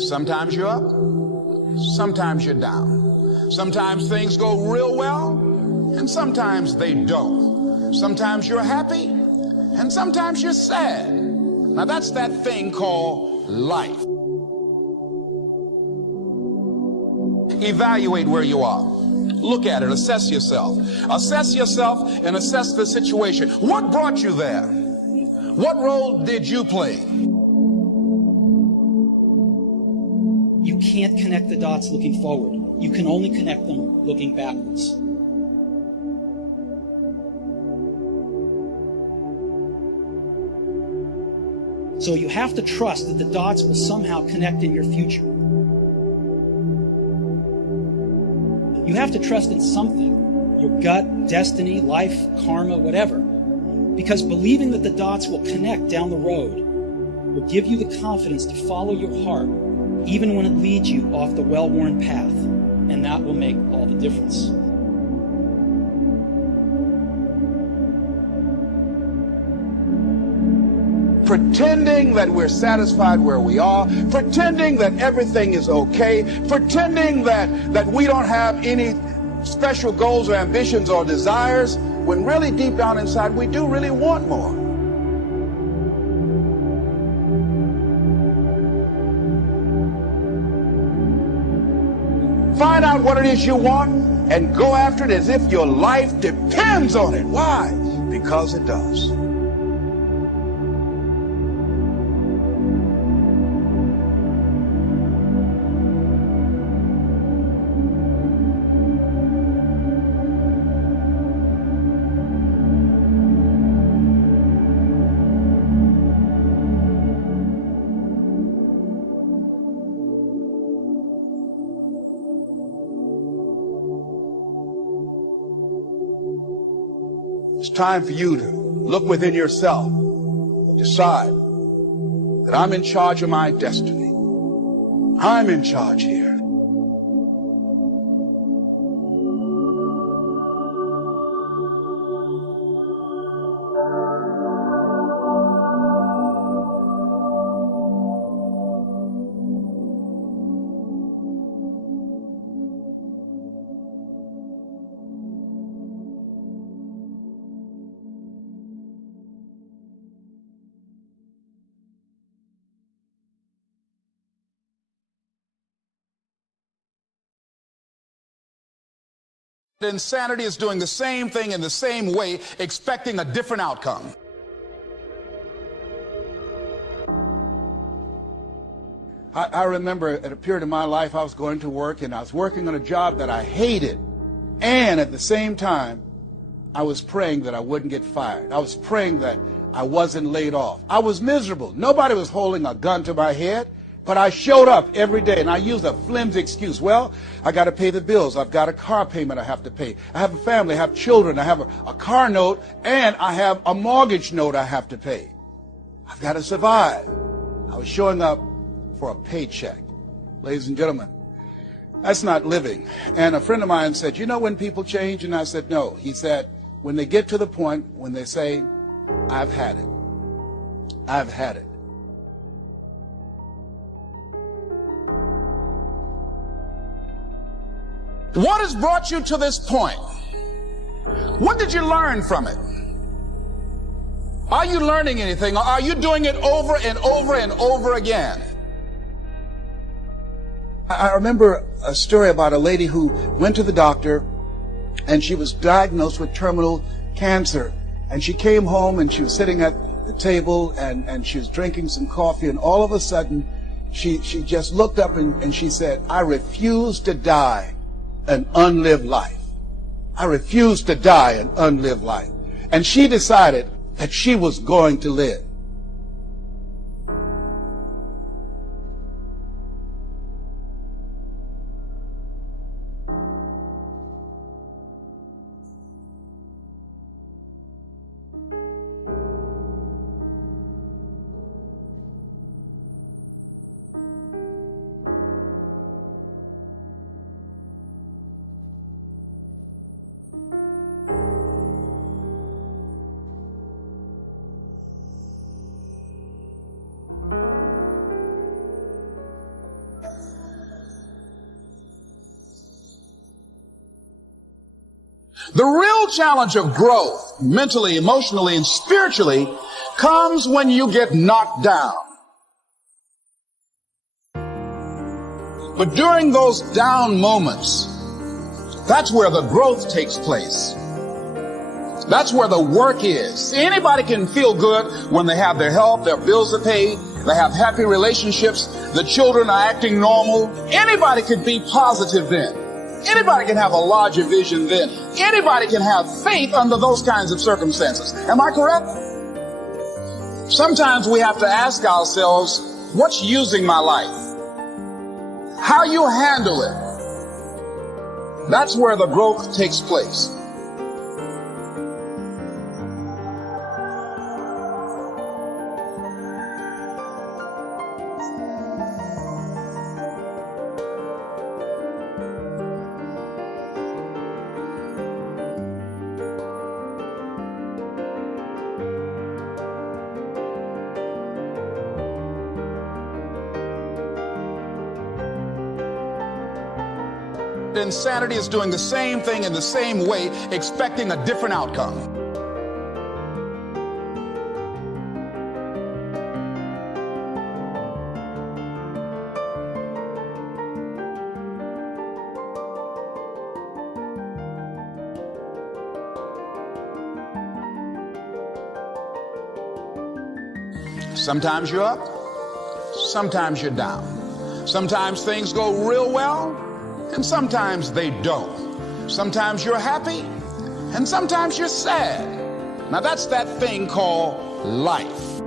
Sometimes you're up, sometimes you're down. Sometimes things go real well, and sometimes they don't. Sometimes you're happy, and sometimes you're sad. Now that's that thing called life. Evaluate where you are. Look at it, assess yourself. Assess yourself and assess the situation. What brought you there? What role did you play? You can't connect the dots looking forward. You can only connect them looking backwards. So you have to trust that the dots will somehow connect in your future. You have to trust in something, your gut, destiny, life, karma, whatever. Because believing that the dots will connect down the road will give you the confidence to follow your heart even when it leads you off the well-worn path, and that will make all the difference. Pretending that we're satisfied where we are, pretending that everything is okay, pretending that we don't have any special goals or ambitions or desires, when really deep down inside we do really want more. Find out what it is you want and go after it as if your life depends on it. Why? Because it does. It's time for you to look within yourself, decide that I'm in charge of my destiny. I'm in charge here. Insanity is doing the same thing in the same way, expecting a different outcome. I remember at a period of my life I was going to work and I was working on a job that I hated. And at the same time, I was praying that I wouldn't get fired. I was praying that I wasn't laid off. I was miserable. Nobody was holding a gun to my head. But I showed up every day, and I used a flimsy excuse. Well, I got to pay the bills. I've got a car payment I have to pay. I have a family. I have children. I have a car note, and I have a mortgage note I have to pay. I've got to survive. I was showing up for a paycheck. Ladies and gentlemen, that's not living. And a friend of mine said, you know when people change? And I said, no. He said, when they get to the point when they say, I've had it. I've had it. What has brought you to this point? What did you learn from it? Are you learning anything, or are you doing it over and over and over again? I remember a story about a lady who went to the doctor and she was diagnosed with terminal cancer. And she came home and she was sitting at the table and she was drinking some coffee, and all of a sudden she just looked up and she said, I refuse to die an unlived life. I refuse to die an unlived life. And she decided that she was going to live. The real challenge of growth, mentally, emotionally, and spiritually, comes when you get knocked down. But during those down moments, that's where the growth takes place. That's where the work is. See, anybody can feel good when they have their health, their bills are paid, they have happy relationships, the children are acting normal. Anybody can be positive then. Anybody can have a larger vision then. Anybody can have faith under those kinds of circumstances. Am I correct? Sometimes we have to ask ourselves, what's using my life? How you handle it. That's where the growth takes place. Insanity is doing the same thing in the same way, expecting a different outcome. Sometimes you're up, sometimes you're down. Sometimes things go real well, and sometimes they don't. Sometimes you're happy, and sometimes you're sad. Now that's that thing called life.